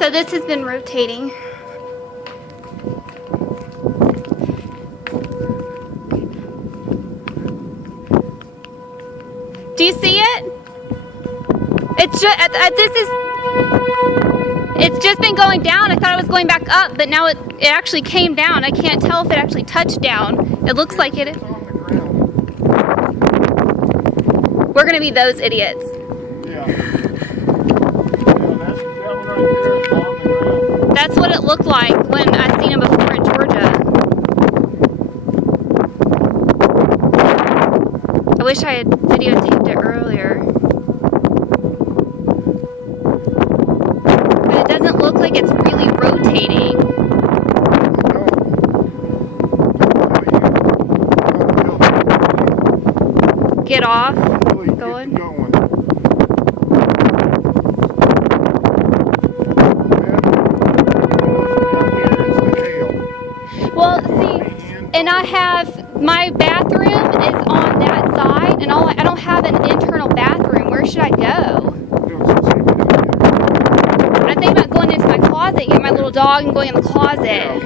So this has been rotating. Do you see it? It's just it's just been going down. I thought it was going back up, but now it actually came down. I can't tell if it actually touched down. It looks like it. We're gonna be those idiots. Yeah. That one right there is on the ground. That's what it looked like when I seen him before in Georgia. I wish I had videotaped it earlier. But it doesn't look like it's really rotating. Get off. Going. Well, see, and I have my bathroom is on that side, and I don't have an internal bathroom. Where should I go? I think about going into my closet, getting my little dog and going in the closet.